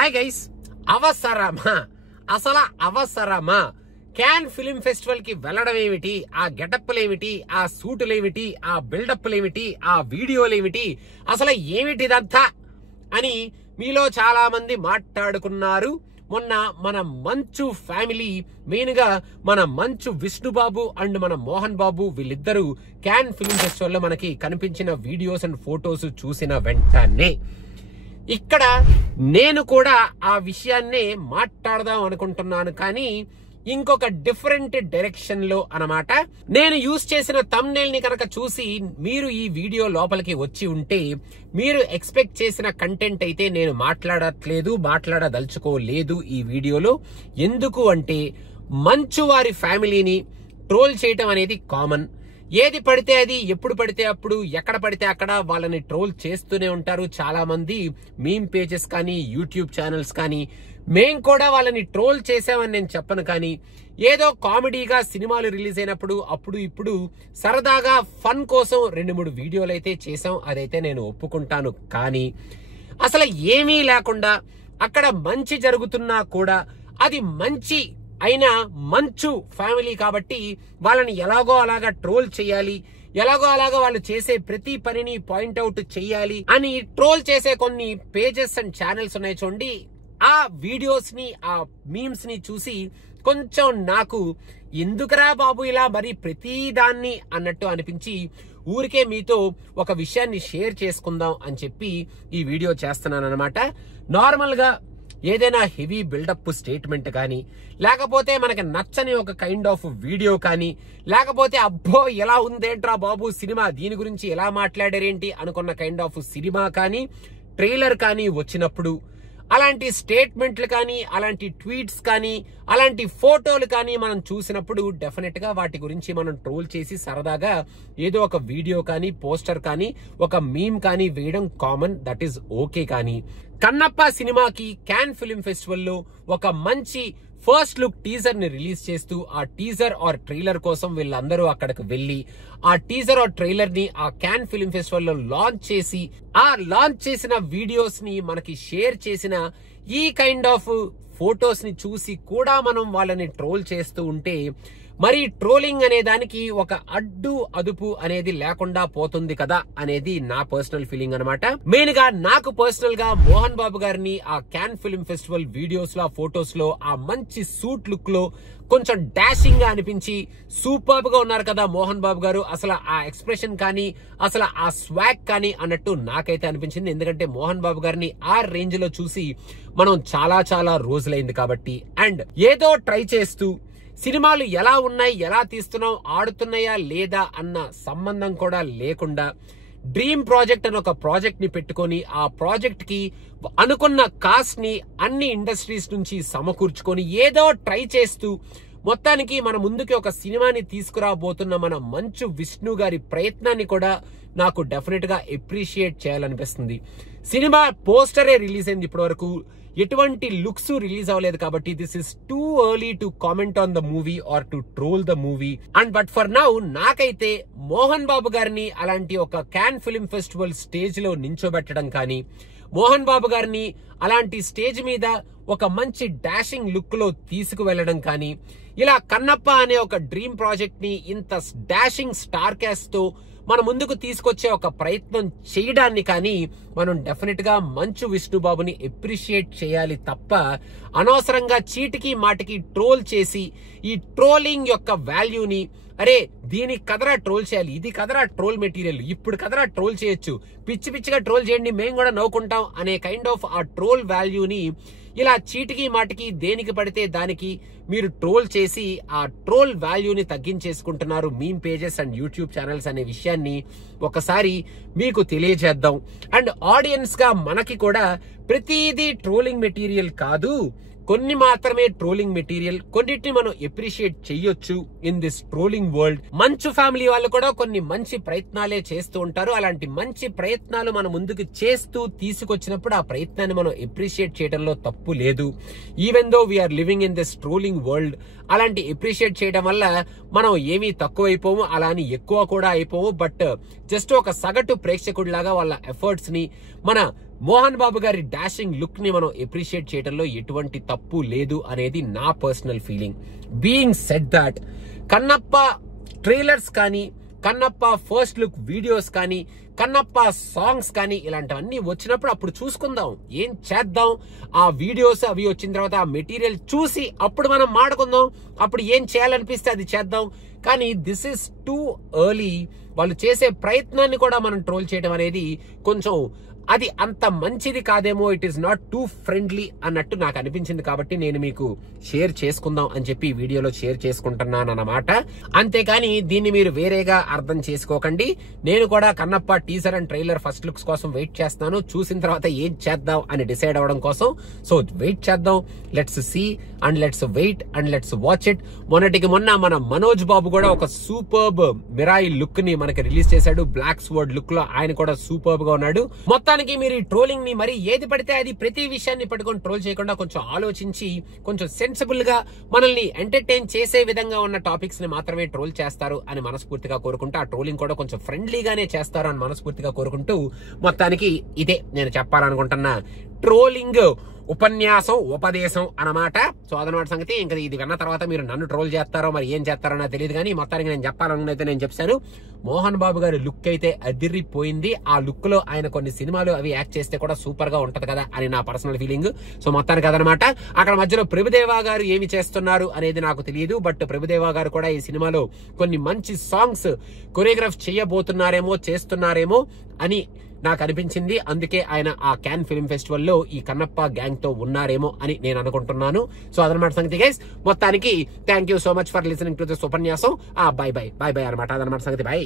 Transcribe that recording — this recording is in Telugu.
హాయ్ గైస్, అవసరమా? అసలు అవసరమా? క్యాన్ ఫిలిం ఫెస్టివల్ కి వెళ్ళడం ఏమిటి? ఆ గెటప్లేమిటి? ఆ సూటులేమిటి? ఆ బిల్డప్లేమిటి? ఆ వీడియోలేమిటి? అసలు ఏమిటి ఇదంతా అని మీలో చాలా మంది మాట్లాడుకున్నారు. మొన్న మన మంచు ఫ్యామిలీ, మెయిన్ గా మన మంచు విష్ణుబాబు అండ్ మన మోహన్ బాబు, వీళ్ళిద్దరూ క్యాన్ ఫిలిం ఫెస్టివల్ లో మనకి కనిపించిన వీడియోస్ అండ్ ఫొటోస్ చూసిన వెంటనే ఇక్కడ నేను కూడా ఆ విషయాన్నే మాట్లాడదాం అనుకుంటున్నాను, కానీ ఇంకొక డిఫరెంట్ డైరెక్షన్ లో అన్నమాట. నేను యూజ్ చేసిన థంబ్నెయిల్ ని కనుక చూసి మీరు ఈ వీడియో లోపలికి వచ్చి ఉంటే మీరు ఎక్స్పెక్ట్ చేసిన కంటెంట్ అయితే నేను మాట్లాడదలుచుకోలేదు ఈ వీడియోలో. ఎందుకు అంటే మంచు వారి ఫ్యామిలీని ట్రోల్ చేయటం అనేది కామన్. ఏది పడితే అది, ఎప్పుడు పడితే అప్పుడు, ఎక్కడ పడితే అక్కడ వాళ్ళని ట్రోల్ చేస్తూనే ఉంటారు చాలా మంది. మీమ్ పేజెస్ కానీ, యూట్యూబ్ ఛానల్స్ కానీ. మేం కూడా వాళ్ళని ట్రోల్ చేసామని నేను చెప్పను, కానీ ఏదో కామెడీగా సినిమాలు రిలీజ్ అయినప్పుడు అప్పుడు ఇప్పుడు సరదాగా ఫన్ కోసం 2-3 వీడియోలు అయితే చేసాం, అదైతే నేను ఒప్పుకుంటాను. కానీ అసలు ఏమీ లేకుండా అక్కడ మంచి జరుగుతున్నా కూడా అది మంచి అయినా మంచు ఫ్యామిలీ కాబట్టి వాళ్ళని ఎలాగో అలాగా ట్రోల్ చేయాలి, ఎలాగో అలాగా వాళ్ళు చేసే ప్రతి పనిని పాయింట్అవుట్ చేయాలి అని ట్రోల్ చేసే కొన్ని పేజెస్ అండ్ ఛానల్స్ ఉన్నాయి చూడండి. ఆ వీడియోస్ ని, ఆ మీమ్స్ ని చూసి కొంచెం నాకు ఎందుకురా బాబు ఇలా మరి ప్రతి దాన్ని అన్నట్టు అనిపించి ఊరికే మీతో ఒక విషయాన్ని షేర్ చేసుకుందాం అని చెప్పి ఈ వీడియో చేస్తున్నాను అనమాట. నార్మల్ గా ఏదైనా హెవీ బిల్డప్ స్టేట్మెంట్ కానీ, లేకపోతే మనకి నచ్చని ఒక కైండ్ ఆఫ్ వీడియో కానీ, లేకపోతే అబ్బో ఎలా ఉందేంట్రా బాబు సినిమా, దీని గురించి ఎలా మాట్లాడారేంటి అనుకున్న కైండ్ ఆఫ్ సినిమా కానీ, ట్రైలర్ కానీ వచ్చినప్పుడు అలాంటి స్టేట్మెంట్లు కానీ, అలాంటి ట్వీట్స్ కానీ, అలాంటి ఫోటోలు కానీ మనం చూసినప్పుడు డెఫినెట్ గా వాటి గురించి మనం ట్రోల్ చేసి సరదాగా ఏదో ఒక వీడియో కానీ, పోస్టర్ కానీ, ఒక మీమ్ కానీ వేయడం కామన్, దట్ ఈస్ ఓకే. కానీ కన్నప్ప సినిమాకి క్యాన్ ఫిలిం ఫెస్టివల్ లో ఒక మంచి ఫస్ట్ లుక్ టీజర్ ని రిలీజ్ చేస్తూ ఆ టీజర్ ఆర్ ట్రైలర్ కోసం వీళ్ళందరూ అక్కడికి వెళ్లి ఆ టీజర్ ఆర్ ట్రైలర్ ని ఆ క్యాన్ ఫిలిం ఫెస్టివల్ లో లాంచ్ చేసి ఆ లాంచ్ చేసిన వీడియోస్ ని మనకి షేర్ చేసిన ఈ కైండ్ ఆఫ్ ఫోటోస్ ని చూసి కూడా మనం వాళ్ళని ట్రోల్ చేస్తూ ఉంటే మరి ట్రోలింగ్ అనే దానికి ఒక అడ్డు అదుపు అనేది లేకుండా పోతుంది కదా అనేది నా పర్సనల్ ఫీలింగ్ అనమాట. మెయిన్ గా నాకు పర్సనల్ గా మోహన్ బాబు గారిని ఆ క్యాన్ ఫిలిం ఫెస్టివల్ వీడియోస్ లో, ఫోటోస్ లో ఆ మంచి సూట్ లుక్ లో కొంచెం డాషింగ్ గా అనిపించి సూపర్ గా ఉన్నారు కదా మోహన్ బాబు గారు. అసలు ఆ ఎక్స్ప్రెషన్ కానీ, అసలు ఆ స్వాగ్ కానీ అన్నట్టు నాకైతే అనిపించింది. ఎందుకంటే మోహన్ బాబు గారిని ఆ రేంజ్ లో చూసి మనం చాలా రోజులైంది కాబట్టి. అండ్ ఏదో ట్రై చేస్తూ సినిమాలు ఎలా ఉన్నాయి, ఎలా తీస్తున్నాం, ఆడుతున్నాయా లేదా అన్న సంబంధం కూడా లేకుండా డ్రీమ్ ప్రాజెక్ట్ అని ఒక ప్రాజెక్ట్ ని పెట్టుకొని ఆ ప్రాజెక్ట్ కి అనుకున్న కాస్ట్ ని అన్ని ఇండస్ట్రీస్ నుంచి సమకూర్చుకొని ఏదో ట్రై చేస్తూ మొత్తానికి మన ముందుకి ఒక సినిమాని తీసుకురాబోతున్న మన మంచు విష్ణు గారి ప్రయత్నాన్ని కూడా నాకు డెఫినెట్ గా అప్రిషియేట్ చేయాలనిపిస్తుంది. సినిమా పోస్టరే రిలీజ్ అయింది, ఇప్పటి వరకు ఎటువంటి లుక్స్ రిలీజ్ అవ్వలేదు కాబట్టి this is too early to comment on the movie or to troll the movie. And but for now నాకైతే మోహన్ బాబు గారిని అలాంటి ఒక క్యాన్ ఫిలిం ఫెస్టివల్ స్టేజ్ లో నించోబెట్టడం కానీ, మోహన్ బాబు గారిని అలాంటి స్టేజ్ మీద ఒక మంచి డాషింగ్ లుక్ లో తీసుకువెళ్లడం కానీ, ఇలా కన్నప్ప అనే ఒక డ్రీమ్ ప్రాజెక్ట్ ని ఇంత డాషింగ్ స్టార్ క్యాస్ట్ తో మన ముందుకు తీసుకొచ్చే ఒక ప్రయత్నం చేయడాన్ని కానీ మనం డెఫినెట్ గా మంచు విష్ణుబాబుని అప్రిషియేట్ చేయాలి తప్ప అనవసరంగా చీటికి మాటికి ట్రోల్ చేసి ఈ ట్రోలింగ్ యొక్క వాల్యూని, అరే దీనికి కదరా ట్రోల్ చేయాలి, ఇది కదరా ట్రోల్ మెటీరియల్, ఇప్పుడు కదరా ట్రోల్ చేయొచ్చు, పిచ్చిగా ట్రోల్ చేయండి మేము కూడా నవ్వుకుంటాం అనే కైండ్ ఆఫ్ ఆ ట్రోల్ వాల్యూని ఇలా చీటికి మాటికి దేనికి పడితే దానికి మీరు ట్రోల్ చేసి ఆ ట్రోల్ వాల్యూని తగ్గించేసుకుంటున్నారు meme pages and YouTube channels అనే విషయాన్ని ఒకసారి మీకు తెలియజేద్దాం. అండ్ ఆడియన్స్ గా మనకి కూడా ప్రతిదీ ట్రోలింగ్ మెటీరియల్ కాదు, కొన్ని మాత్రమే ట్రోలింగ్ మెటీరియల్, కొన్నిటిని మనం అప్రిషియేట్ చెయ్యొచ్చు ఇన్ దిస్ ట్రోలింగ్ వరల్డ్. మంచు ఫ్యామిలీ వాళ్ళు కూడా కొన్ని మంచి ప్రయత్నాలే చేస్తూ ఉంటారు. అలాంటి మంచి ప్రయత్నాలు మన ముందుకు చేస్తూ తీసుకొచ్చినప్పుడు ఆ ప్రయత్నాన్ని మనం అప్రిషియేట్ చేయడంలో తప్పు లేదు. Even though we are living in this trolling world, అలాంటి అప్రిషియేట్ చేయడం వల్ల మనం ఏమీ తక్కువ అయిపోము, అలా అని ఎక్కువ కూడా అయిపోము. బట్ జస్ట్ ఒక సగటు ప్రేక్షకుడిలాగా వాళ్ళ ఎఫర్ట్స్ ని, మన మోహన్ బాబు గారి డాషింగ్ లుక్ ని మనం అప్రిషియేట్ చేయడంలో ఎటువంటి తప్పు లేదు అనేది నా personal feeling. Being said that, Kannappa trailers కానీ, కన్నప్ప ఫస్ట్ లుక్ వీడియోస్ కానీ, కన్నప్ప సాంగ్స్ కానీ ఇలాంటివన్నీ వచ్చినప్పుడు అప్పుడు చూసుకుందాం, ఏం చేద్దాం. ఆ వీడియోస్ అవి వచ్చిన తర్వాత ఆ మెటీరియల్ చూసి అప్పుడు మనం మాట్లాడుకుందాం. అప్పుడు ఏం చేయాలనిపిస్తే అది చేద్దాం. కానీ దిస్ ఇస్ టూ ఎర్లీ. వాళ్ళు చేసే ప్రయత్నాన్ని కూడా మనం ట్రోల్ చేయడం అనేది కొంచెం అది అంత మంచిది కాదేమో, it is not two friendly అన్నట్టు నాకు అనిపించింది. కాబట్టి నేను మీకు షేర్ చేసుకుందాం అని చెప్పి ఈ వీడియోలో షేర్ చేసుకుంటున్నాను అన్నమాట. అంతేకాని దీన్ని మీరు వేరేగా అర్థం చేసుకోకండి. నేను కూడా Kannappa teaser and trailer first looks కోసం వెయిట్ చేస్తాను, చూసిన తర్వాత ఏం చేద్దాం అని డిసైడ్ అవ్వడం కోసం. సో వెయిట్ చేద్దాం, let's see and let's wait and let's watch it. మొన్నటికి మొన్న మన మనోజ్ బాబు కూడా ఒక సూపర్బ్ మిరాయి లుక్ ని మనకి రిలీజ్ చేశాడు. బ్లాక్ స్వర్డ్ లుక్ లో ఆయన కూడా సూపర్బ్ గా ఉన్నాడు. మొత్తానికి మీరు ఈ ట్రోలింగ్ ని మరి ఏది పడితే అది ప్రతి విషయాన్ని పట్టుకొని ట్రోల్ చేయకుండా కొంచెం ఆలోచించి కొంచెం సెన్సిబుల్ గా మనల్ని ఎంటర్టైన్ చేసే విధంగా ఉన్న టాపిక్స్ ని మాత్రమే ట్రోల్ చేస్తారు అని మనస్ఫూర్తిగా కోరుకుంటూ, ఆ ట్రోలింగ్ కూడా కొంచెం ఫ్రెండ్లీగానే చేస్తారు అని మనస్ఫూర్తిగా కోరుకుంటూ, మొత్తానికి ఇదే నేను చెప్పాలనుకుంటున్న ట్రోలింగ్ ఉపన్యాసం ఉపదేశం అన్నమాట. సో అదనమాట సంగతి. ఇంకా ఇది విన్న తర్వాత మీరు నన్ను ట్రోల్ చేస్తారో మరి ఏం చేస్తారో నాకు తెలియదు, కానీ మొత్తానికి నేను చెప్పాలనుకున్నైతే నేను చెప్పాను. మోహన్ బాబు గారి లుక్ అయితే అదిరిపోయింది. ఆ లుక్ లో ఆయన కొన్ని సినిమాలు అవి యాక్ట్ చేస్తే కూడా సూపర్ గా ఉంటది కదా అని నా పర్సనల్ ఫీలింగ్. సో మొత్తానికి అదనమాట. అక్కడ మధ్యలో ప్రభుదేవా గారు ఏమి చేస్తున్నారు అనేది నాకు తెలియదు, బట్ ప్రభుదేవా గారు కూడా ఈ సినిమాలో కొన్ని మంచి సాంగ్స్ కొరియోగ్రాఫ్ చేయబోతున్నారేమో, చేస్తున్నారేమో అని నాకు అనిపించింది. అందుకే ఆయన ఆ క్యాన్ ఫిల్మ్ ఫెస్టివల్ లో ఈ కన్నప్ప గ్యాంగ్ తో ఉన్నారేమో అని నేను అనుకుంటున్నాను. సో అదనమాట సంగతి గైస్. మొత్తానికి thank you so much for listening to this ఉపన్యాసం. బై బై బై బై అనమాట. అదనమాట సంగతి. బై.